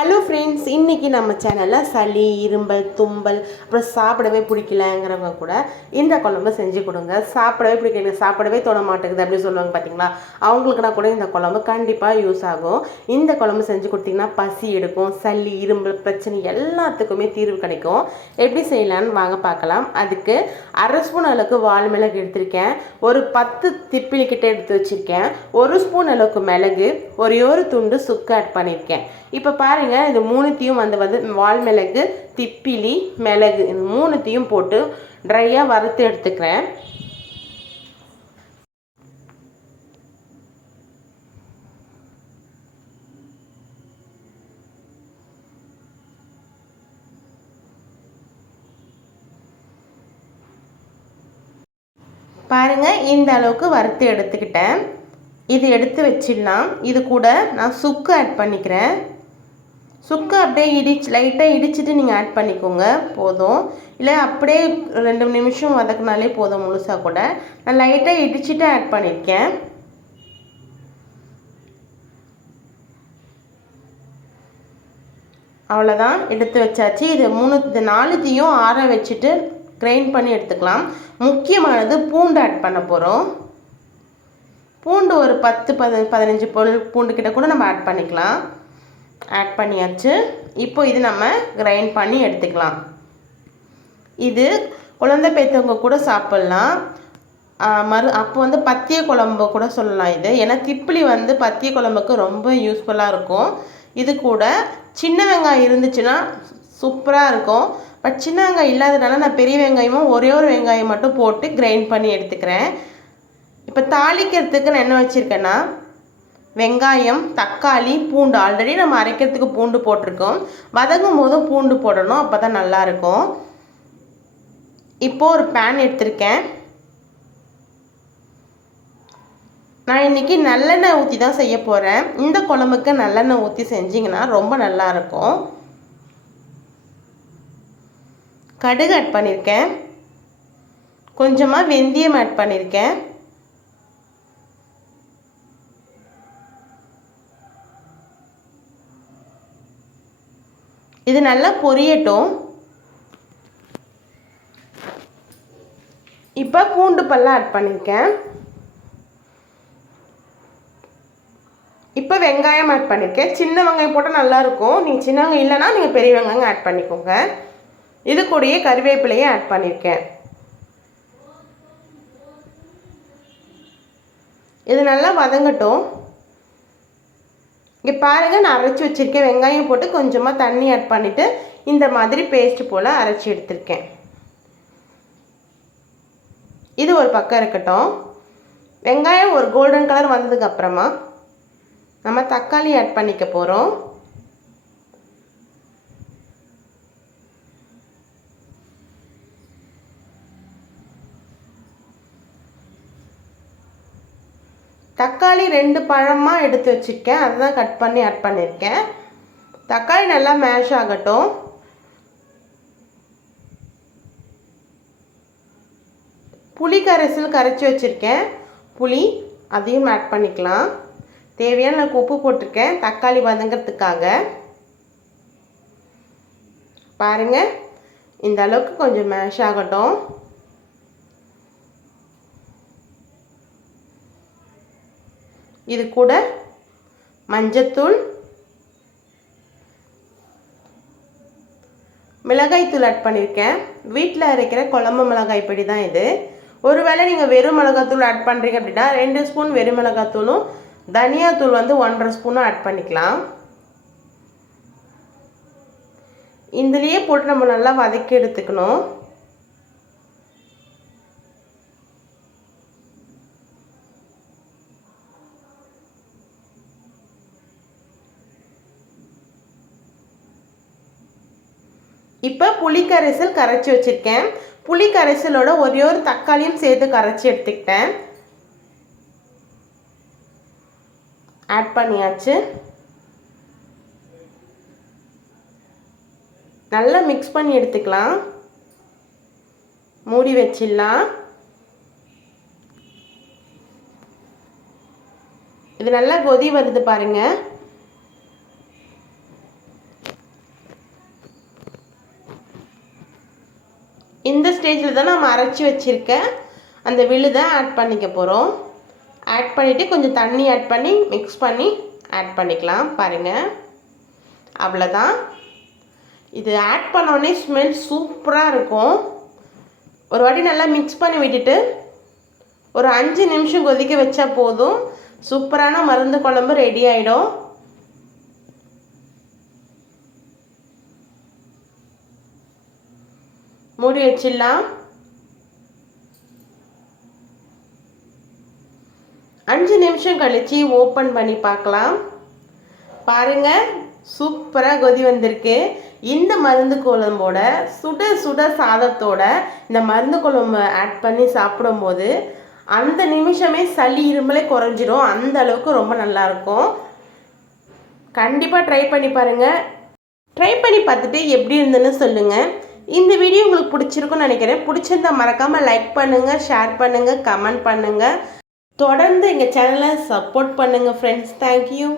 Hello friends இன்றைக்கி நம்ம சேனலில் சளி இரும்பல் தும்பல் அப்புறம் சாப்பிடவே பிடிக்கலங்கிறவங்க கூட இந்த குழம்பு செஞ்சு கொடுங்க. சாப்பிடவே பிடிக்கல சாப்பிடவே தோண மாட்டேங்குது அப்படின்னு சொல்லுவாங்க பார்த்தீங்களா அவங்களுக்குனா கூட இந்த குழம்பு கண்டிப்பாக யூஸ் ஆகும். இந்த குழம்பு செஞ்சு கொடுத்தீங்கன்னா பசி எடுக்கும் சளி இரும்பல் பிரச்சனை எல்லாத்துக்குமே தீர்வு கிடைக்கும். எப்படி செய்யலான்னு வாங்க பார்க்கலாம். அதுக்கு அரை ஸ்பூன் அளவுக்கு வால் மிளகு எடுத்திருக்கேன். ஒரு பத்து திப்பிலி கிட்ட எடுத்து வச்சுருக்கேன். ஒரு ஸ்பூன் அளவுக்கு மிளகு ஒரே ஒரு துண்டு சுக்கு ஆட் பண்ணியிருக்கேன் இப்போ பாருங்கள் இது மூணுத்தையும் வந்து வந்து வால்மிளகு திப்பிலி மிளகு இந்த மூணுத்தையும் போட்டு ட்ரையாக வறுத்து எடுத்துக்கிறேன். பாருங்கள் இந்த அளவுக்கு வறுத்து எடுத்துக்கிட்டேன். இது எடுத்து வச்சிடலாம். இது கூட நான் சுக்கு ஆட் பண்ணிக்கிறேன். சுக்கு அப்படியே இடிச்சு லைட்டாக இடிச்சிட்டு நீங்கள் ஆட் பண்ணிக்கோங்க. போதும். இல்லை அப்படியே ரெண்டு நிமிஷம் வதக்குனாலே போதும் முழுசாக கூட. நான் லைட்டாக இடிச்சிட்டு ஆட் பண்ணியிருக்கேன் அவ்வளோதான் எடுத்து வச்சாச்சு. இது மூணு இது நாலுத்தையும் ஆற வச்சுட்டு கிரைண்ட் பண்ணி எடுத்துக்கலாம். முக்கியமானது பூண்டு ஆட் பண்ண போகிறோம் பூண்டு ஒரு பத்து பத பதினஞ்சு பொருள் பூண்டு கிட்ட கூட நம்ம ஆட் பண்ணிக்கலாம். ஆட் பண்ணியாச்சு. இப்போ இது நம்ம கிரைண்ட் பண்ணி எடுத்துக்கலாம். இது குழந்தை பெற்றவங்க கூட சாப்பிட்லாம். மறு அப்போ வந்து பத்திய குழம்பு கூட சொல்லலாம் இது. ஏன்னா திப்பிலி வந்து பத்திய குழம்புக்கு ரொம்ப யூஸ்ஃபுல்லாக இருக்கும். இது கூட சின்ன வெங்காயம் இருந்துச்சுன்னா சூப்பராக இருக்கும். பட் சின்ன வெங்காயம் இல்லாததுனால நான் பெரிய வெங்காயமும் ஒரே ஒரு வெங்காயம் மட்டும் போட்டு கிரைண்ட் பண்ணி எடுத்துக்கிறேன். இப்போ தாளிக்கிறதுக்கு நான் என்ன வச்சுருக்கேன்னா வெங்காயம் தக்காளி பூண்டு. ஆல்ரெடி நம்ம அரைக்கிறதுக்கு பூண்டு போட்டிருக்கோம். வதங்கும் போதும் பூண்டு போடணும். அப்போ தான் நல்லாயிருக்கும் இப்போது ஒரு பேன் எடுத்திருக்கேன். நான் இன்றைக்கி நல்லெண்ணெய் ஊற்றி தான் செய்ய போகிறேன் இந்த குழம்புக்கு நல்லெண்ணெய் ஊற்றி செஞ்சிங்கன்னா ரொம்ப நல்லாயிருக்கும் கடுகு ஆட் பண்ணியிருக்கேன் கொஞ்சமாக வெந்தயம் ஆட் பண்ணியிருக்கேன் இது நல்லா பொரியட்டும். இப்போ பூண்டு பல்லாம் ஆட் பண்ணியிருக்கேன் இப்போ வெங்காயம் ஆட் பண்ணியிருக்கேன் சின்ன வெங்காயம் போட்டால் நல்லாயிருக்கும் நீங்கள் சின்ன வெங்காயம் இல்லைன்னா நீங்கள் பெரிய வெங்காயம் ஆட் பண்ணிக்கோங்க. இது கூடயே கருவேப்பிலையும் ஆட் பண்ணியிருக்கேன் இது நல்லா வதங்கட்டும். இங்கே பாருங்கள் நான் அரைச்சி வச்சுருக்கேன். வெங்காயம் போட்டு கொஞ்சமாக தண்ணி ஆட் பண்ணிவிட்டு இந்த மாதிரி பேஸ்ட் போல் அரைச்சி எடுத்திருக்கேன். இது ஒரு பக்கம் இருக்கட்டும். வெங்காயம் ஒரு கோல்டன் கலர் வந்ததுக்கு அப்புறமா நம்ம தக்காளி ஆட் பண்ணிக்க போகிறோம் தக்காளி ரெண்டு பழமாக எடுத்து வச்சுருக்கேன். அதை தான் கட் பண்ணி ஆட் பண்ணியிருக்கேன் தக்காளி நல்லா மேஷ் ஆகட்டும். புளி கரைசல் கரைச்சி வச்சுருக்கேன். புளி அதையும் ஆட் பண்ணிக்கலாம். தேவையான நான் உப்பு போட்டிருக்கேன். தக்காளி வதங்கிறதுக்காக. பாருங்கள் இந்த அளவுக்கு கொஞ்சம் மேஷ் ஆகட்டும். இது கூட மஞ்சத்தூள் மிளகாய்த்தூள் ஆட் பண்ணியிருக்கேன் வீட்டில் அரைக்கிற குழம்பு மிளகாய் பொடி தான் இது. ஒருவேளை நீங்கள் வெறும் மிளகாத்தூள் ஆட் பண்ணுறீங்க அப்படின்னா ரெண்டு ஸ்பூன் வெறும் மிளகாத்தூளும் தனியாத்தூள் வந்து ஒன்றரை ஸ்பூனும் ஆட் பண்ணிக்கலாம். இதுலேயே போட்டு நம்ம நல்லா வதக்கி எடுத்துக்கணும். இப்போ புளி கரைசல் கரைச்சி வச்சுருக்கேன். புளி கரைசலோட ஒரே ஒரு தக்காளியும் சேர்த்து கரைச்சி எடுத்துக்கிட்டேன். ஆட் பண்ணியாச்சு. நல்லா மிக்ஸ் பண்ணி எடுத்துக்கலாம். மூடி வச்சிடலாம். இது நல்லா கொதி வருது பாருங்கள் இந்த ஸ்டேஜில் தான் நம்ம அரைச்சி வச்சுருக்க அந்த விழுதை ஆட் பண்ணிக்க போகிறோம் ஆட் பண்ணிவிட்டு கொஞ்சம் தண்ணி ஆட் பண்ணி மிக்ஸ் பண்ணி ஆட் பண்ணிக்கலாம். பாருங்கள் அவ்வளோதான் இது ஆட் பண்ணோடனே ஸ்மெல் சூப்பராக இருக்கும். ஒரு வாட்டி நல்லா மிக்ஸ் பண்ணி விட்டுட்டு ஒரு அஞ்சு நிமிஷம் கொதிக்க வச்சா போதும். சூப்பரான மருந்து குழம்பு ரெடி ஆகிடும் மூடி வச்சிடலாம். அஞ்சு நிமிஷம் கழித்து ஓப்பன் பண்ணி பார்க்கலாம். பாருங்கள் சூப்பராக கொதி வந்திருக்கு. இந்த மருந்து குழம்போட சுட சுட சாதத்தோட இந்த மருந்து குழம்பு ஆட் பண்ணி சாப்பிடும்போது அந்த நிமிஷமே சளி இருமலே குறைஞ்சிரும். அந்த அளவுக்கு ரொம்ப நல்லாயிருக்கும் கண்டிப்பாக ட்ரை பண்ணி பாருங்கள் ட்ரை பண்ணி பார்த்துட்டு எப்படி இருந்ததுன்னு சொல்லுங்கள் இந்த வீடியோ உங்களுக்கு பிடிச்சிருக்குன்னு நினைக்கிறேன். பிடிச்சிருந்தா மறக்காமல் லைக் பண்ணுங்கள் ஷேர் பண்ணுங்கள் கமெண்ட் பண்ணுங்கள் தொடர்ந்து எங்கள் சேனலை சப்போர்ட் பண்ணுங்கள் ஃப்ரெண்ட்ஸ் தேங்க்யூ